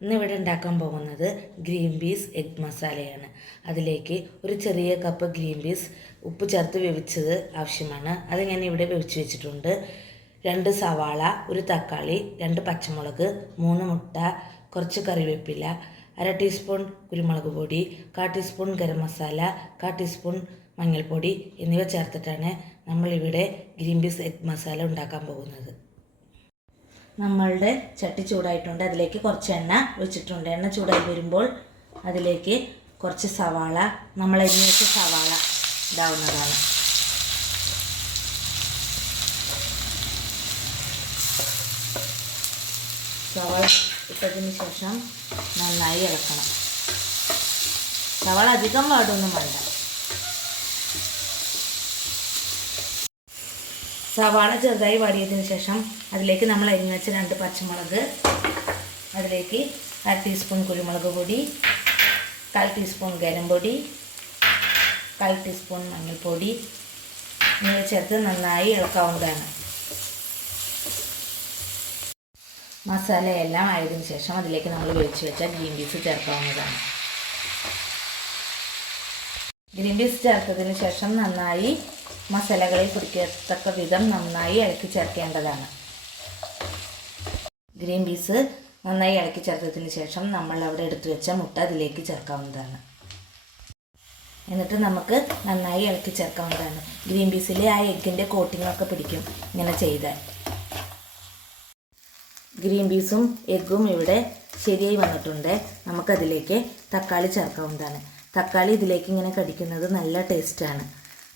ഇന്ന് ഇവിടെ ഉണ്ടാക്കാൻ പോകുന്നത് ഗ്രീൻ പീസ് എഗ് മസാലയാണ്. അതിലേക്ക് ഒരു ചെറിയ കപ്പ് ഗ്രീൻ പീസ് ഉപ്പ് ചേർത്ത് വേവിച്ചത് ആവശ്യമാണ്. അത് ഞാൻ ഇവിടെ വേവിച്ച് വെച്ചിട്ടുണ്ട്. രണ്ട് സവാള ഒരു തക്കാളി രണ്ട് പച്ചമുളക് മൂന്ന് മുട്ട കുറച്ച് കറിവേപ്പില അര ടീസ്പൂൺ കുരുമുളക് പൊടി കാ ടീസ്പൂൺ ഗരം മസാല കാ ടീസ്പൂൺ മഞ്ഞൾപ്പൊടി എന്നിവ ചേർത്തിട്ടാണ് നമ്മളിവിടെ ഗ്രീൻ പീസ് എഗ് മസാല ഉണ്ടാക്കാൻ പോകുന്നത്. നമ്മളുടെ ചട്ടി ചൂടായിട്ടുണ്ട്. അതിലേക്ക് കുറച്ച് എണ്ണ ഒഴിച്ചിട്ടുണ്ട്. എണ്ണ ചൂടായി വരുമ്പോൾ അതിലേക്ക് കുറച്ച് സവാള നമ്മൾ അരിഞ്ഞ് വെച്ച സവാള ഇടാവുന്നതാണ് സവാള ഇട്ടതിന് ശേഷം നന്നായി ഇളക്കണം. സവാള അധികം പാടൊന്നും വേണ്ട. സവാള ചെറുതായി വാടിയതിന് ശേഷം അതിലേക്ക് നമ്മൾ അരിഞ്ഞ് വെച്ച രണ്ട് പച്ചമുളക് അതിലേക്ക് അര ടീസ്പൂൺ കുരുമുളക് പൊടി കാൽ ടീസ്പൂൺ ഗരം പൊടി കാൽ ടീസ്പൂൺ മഞ്ഞൾപ്പൊടി എന്നിവ ചേർത്ത് നന്നായി ഇളക്കാവുന്നതാണ്. മസാലയെല്ലാം ആയതിനു ശേഷം അതിലേക്ക് നമ്മൾ വേവിച്ച് വെച്ച ഗ്രീൻ പീസ് ചേർക്കാവുന്നതാണ്. ഗ്രീൻ പീസ് ചേർത്തതിന് ശേഷം നന്നായി മസാലകളിൽ പിടിക്കത്തക്ക വിധം നന്നായി ഇളക്കി ചേർക്കേണ്ടതാണ്. ഗ്രീൻ പീസ് നന്നായി ഇളക്കി ചേർത്തതിന് ശേഷം നമ്മൾ അവിടെ എടുത്തു വെച്ച മുട്ട അതിലേക്ക് ചേർക്കാവുന്നതാണ്. എന്നിട്ട് നമുക്ക് നന്നായി ഇളക്കി ചേർക്കാവുന്നതാണ്. ഗ്രീൻ പീസിലെ ആ എഗ്ഗിന്റെ കോട്ടിങ്ങൊക്കെ പിടിക്കും ഇങ്ങനെ ചെയ്താൽ. ഗ്രീൻ പീസും എഗ്ഗും ഇവിടെ ശരിയായി വന്നിട്ടുണ്ട്. നമുക്കതിലേക്ക് തക്കാളി ചേർക്കാവുന്നതാണ്. തക്കാളി ഇതിലേക്ക് ഇങ്ങനെ കടിക്കുന്നത് നല്ല ടേസ്റ്റാണ്.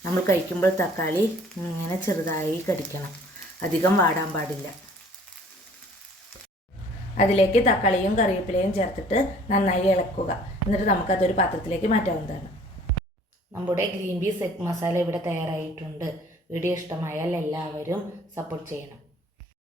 നമ്മൾ കഴിക്കുമ്പോൾ തക്കാളി ഇങ്ങനെ ചെറുതായി കടിക്കണം. അധികം വാടാൻ പാടില്ല. അതിലേക്ക് തക്കാളിയും കറിവേപ്പിലയും ചേർത്തിട്ട് നന്നായി ഇളക്കുക. എന്നിട്ട് നമുക്കതൊരു പാത്രത്തിലേക്ക് മാറ്റാവുന്നതാണ്. നമ്മുടെ ഗ്രീൻ പീസ് എഗ് മസാല ഇവിടെ തയ്യാറായിട്ടുണ്ട്. വീഡിയോ ഇഷ്ടമായാൽ എല്ലാവരും സപ്പോർട്ട് ചെയ്യണം.